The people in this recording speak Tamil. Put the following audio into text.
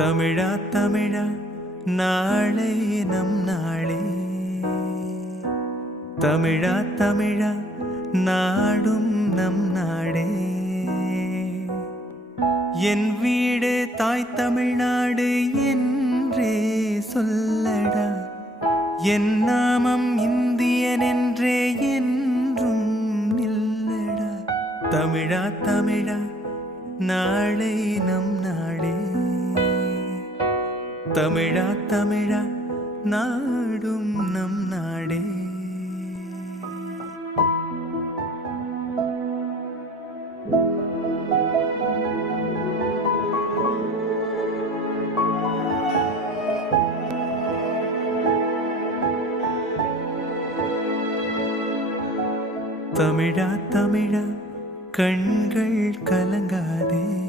தமிழா தமிழா நாளை நம் நாளே. தமிழா தமிழா நாடும் நம் நாடே. என் வீடு தாய் தமிழ்நாடு என்றே சொல்லடா. என் நாமம் இந்தியன் என்றே என்றும் நில்லடா. தமிழா தமிழா நாளை நம் நாடே. தமிழா தமிழா நாடும் நம் நாடே. தமிழா தமிழா கண்கள் கலங்காதே.